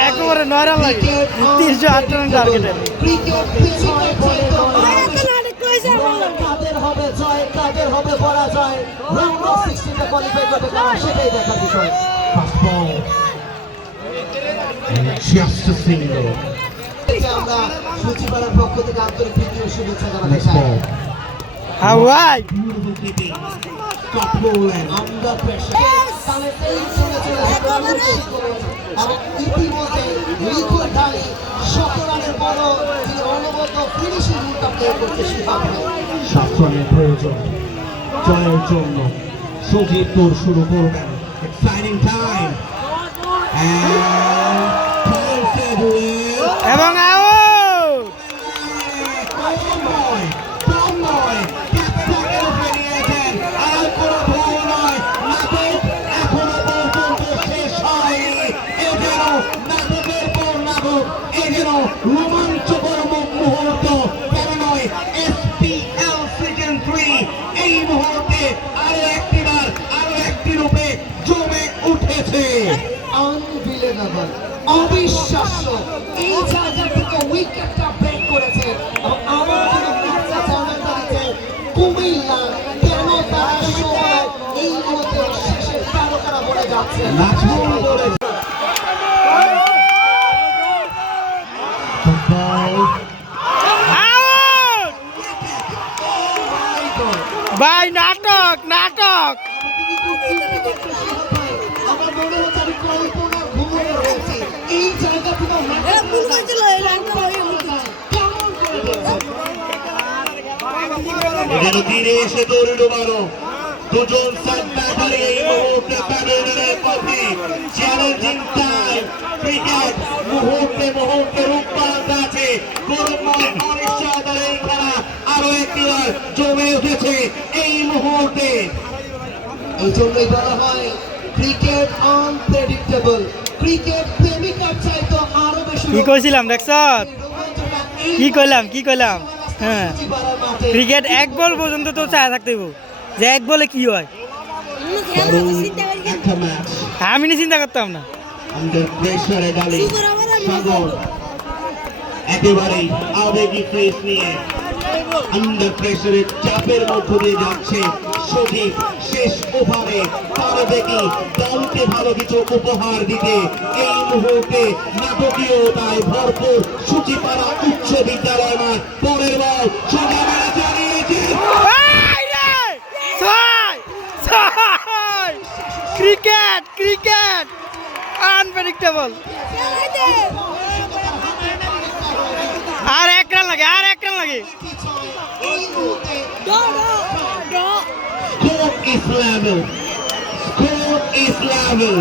একেবারে নয়রা লাগে তিনশো আট রান টার্গেটের হবে জয় কাদের হবে পরাজয় রাউন্ড অফ সিক্সটিনটা কোয়ালিফাই করবে কারণ সেটাই দেখার বিষয় Fast ball. And just a single. এতে আমরা সূচিপাড়ার পক্ষ থেকে আন্তরিক প্রীতি ও শুভেচ্ছা জানাতে চাই হাওয়াই ইতিমধ্যে ঢালি বড় ফিনিশিং রুটটা প্লে শিহাব ভাই সাত রানের প্রয়োজন জয়ের জন্য। সজীব তোর শুরু করবেন। এক্সাইটিং টাইম এবং জায়গা এসে দৌড়ে ডোবানো দুজন মুহূর্তে মুহূর্তে মুহূর্তে রূপ আছে একটিবার জমে উঠেছে এই মুহূর্তে। এই জন্যই বলা হয়, ক্রিকেট আনপ্রেডিক্টেবল কি কইছিলাম দেখছ? কি কইলাম কি কইলাম? হ্যাঁ। ক্রিকেট এক বল পর্যন্ত তো চায় থাকতে। যে এক বলে কি হয়? আমি নি চিন্তা করতাম না। একেবারেই আবেগী ফেস নিয়ে আন্ডার প্রেসারের চাপের মধ্য দিয়ে যাচ্ছে। সজীব শেষ ওভারে পারবে কি? দলকে ভালো কিছু উপহার দিতে এই মুহূর্তে নাটকীয়তায় ভরপুর সূচিপাড়া উচ্চ বিদ্যালয় মাঠ। পরের বল সোজা! ছয়! Cricket cricket! আনপ্রেডিক্টেবল আর এক রান লাগে আর এক রান লাগে। Is level. Score is level.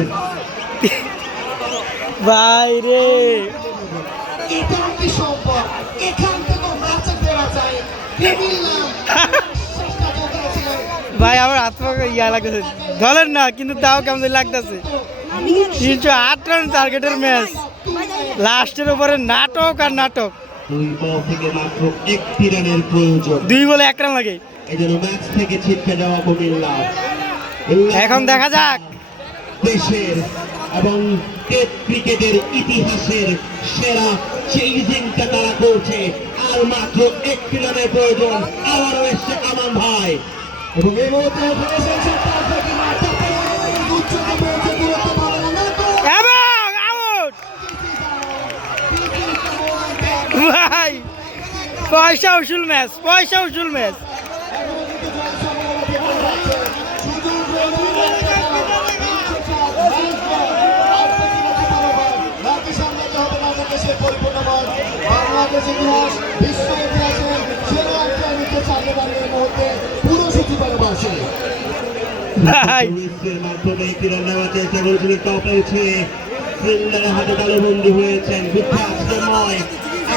ভাই রে। এটাও কি সম্ভব এখান থেকে ম্যাচে ফেরা চলতেছিল ভাই আমার হাত পা ইয়া লাগতেছে। ধরেন না কিন্তু তাও কেমন লাগতেছে। তিনশো আট রান টার্গেটের ম্যাচ লাস্টের উপরে নাটক আর নাটক। দুই বল থেকে মাত্র একটি রানের প্রয়োজন। দুই বলে এক রান লাগে। এই জন্য ম্যাচ থেকে ছিটকে যাওয়া কুমিল্লা এখন দেখা যাক। দেশের এবং টেস্ট ক্রিকেটের ইতিহাসের সেরা চেইজিংটা তারা করছে আর মাত্র একটি রানের প্রয়োজন। আবারও এসছে আমান ভাই। এবং এই মুহূর্তে পয়সা উসুল ম্যাচ পয়সা উসুল ম্যাচ। বাংলাদেশ ইতিহাস বিশ্ব ইতিহাসে সেরা একটা নিতে চালিয়ে দাঁড়িয়ে মুহূর্তে পুরো সূচি পারে বসে ভাই টুরিস্টের মাধ্যমে একটি নেওয়ার চেষ্টা করেছিলেন টপে উঠে হাতে তালুবন্দি হয়েছেন দুঃখাশ্রময়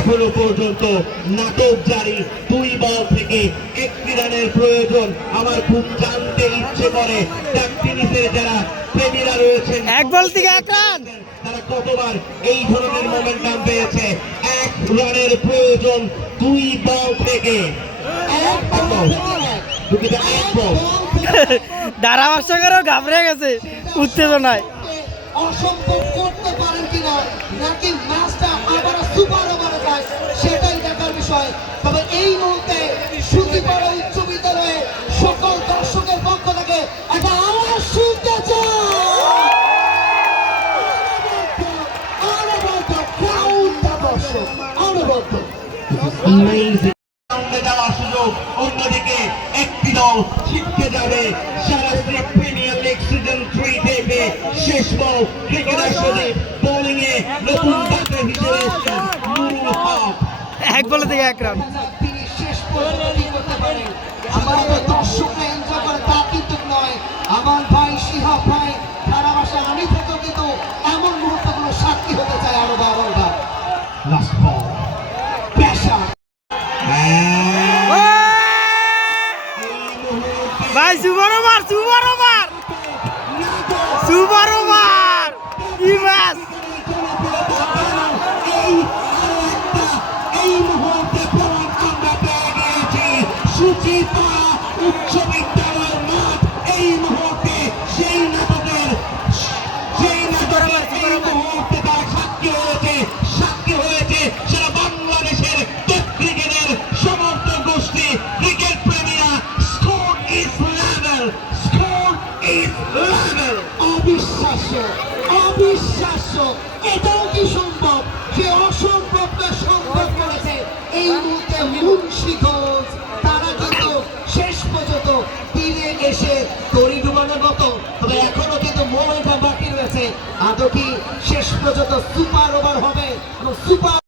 এখনও পর্যন্ত নাটক জারি। দুই বল থেকে একটি রানের প্রয়োজন। আমার খুব জানতে ইচ্ছে করে। যারা প্রেমীরা রয়েছেন এক বল থেকে এক রান! তারা কতবার এই ধরনের মোমেন্টাম পেয়েছে? এক রানের প্রয়োজন দুই বল থেকে। এক বল এক বল ধারাভাষ্যকারও ঘাবড়ে গেছে। উত্তেজনায়। অসম্ভব করতে পারেন কিনা? বিষয় তবে এই মুহূর্তে সুতিপাড়া উচ্চ বিদ্যালয়ে সকল দর্শকের পক্ষ থেকে একটা আওয়াজ শুনতে অন্যদিকে একটি দল যাবে সারা প্রিমিয়ার লিগ সিজন থ্রি থেকে শেষ বল ক্রিকেটার এক বলে রান। তিনি শেষ পর্যন্ত কি করতে পারেন আমাদের দর্শকরা এনজয় করে তা কিন্তু নয় আমার ভাই শিহাব ভাই ধারাবাসা আমি থেকেও কিন্তু এমন মুহূর্তগুলো সাক্ষী হতে চাই আরও বারবার ভাই super over super over super অবিশ্বাস্য। এটাও কি সম্ভব যে অসম্ভবকে সম্ভব করেছে? এই মুহূর্তে মুন্সিগঞ্জ তারা কিন্তু শেষ পর্যন্ত তীরে এসে তরি ডুবানোর মতো। তবে এখনও কিন্তু মোড়টা বাকি রয়েছে। আদৌ কি শেষ পর্যন্ত সুপার ওভার হবে? সুপার